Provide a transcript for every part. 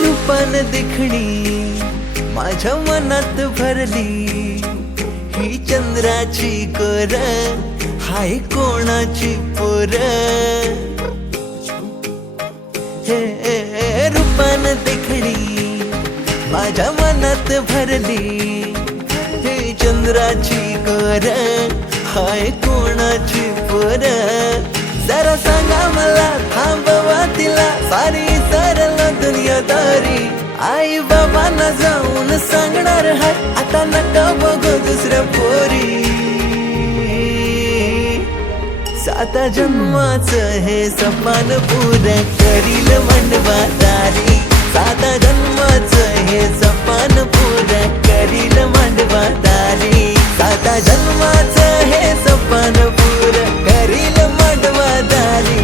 रूपान दिखणी माझ्या मनात भरली, ही चंद्राची कोर हाय कोणाची पोर। हे रूपान दिखणी माझ्या मनात भरली, ही चंद्राची कोर हाय कोणाची पोर। जरा सांगा मला थांबवा तिला, सारी सरल दुनियादारी आई बाबांना जाऊन सांगणार हाय, आता नका बघू दुसऱ्या पोरी। 7 जन्माचं हे सपन पुरं करील मांडवादारी, 7 जन्माचं हे सपन पुरं करील मांडवादारी, 7 जन्माचं हे सपन पुरं करील मांडवादारी।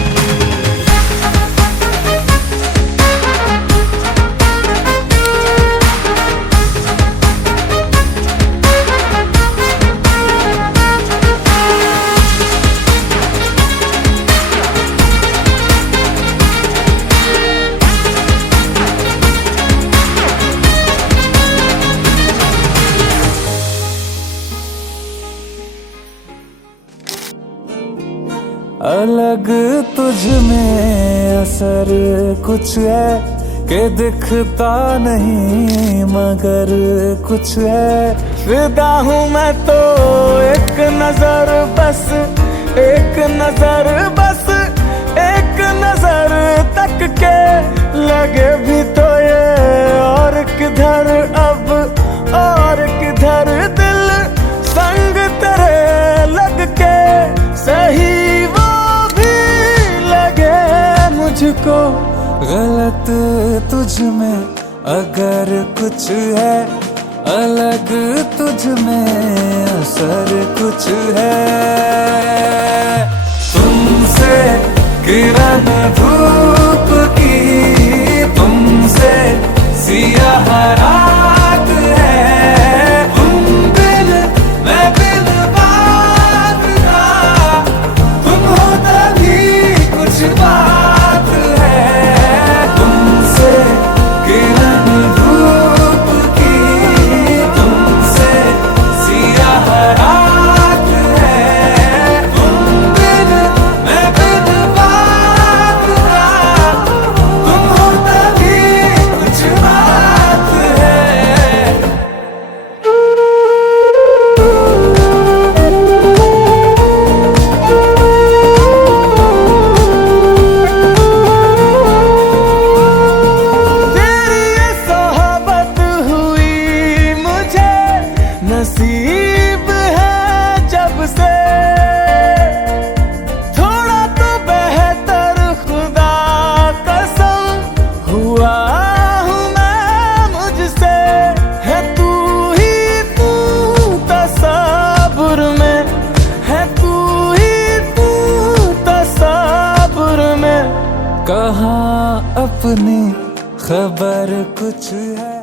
अलग तुझ में असर कुछ है कि दिखता नहीं मगर कुछ है। फिदा हूँ मैं तो एक नजर बस, एक नजर बस, एक नजर तक के लगे भी तो ये और किधर अब और किधर दिल संग तेरे लग के सही मुझको। गलत तुझ में अगर कुछ है, अलग तुझ में असर कुछ है। तुमसे किरण धूप की, तुमसे सियाह रात है, तुम बिन मैं बिन बात का, तुम हो तभी कुछ बात। नसीब है जब से थोड़ा तो बेहतर, खुदा कसम हुआ हूँ मैं मुझसे। है तू ही तू तसव्वुर में, है तू ही तू तसव्वुर में। कहाँ अपनी खबर कुछ है।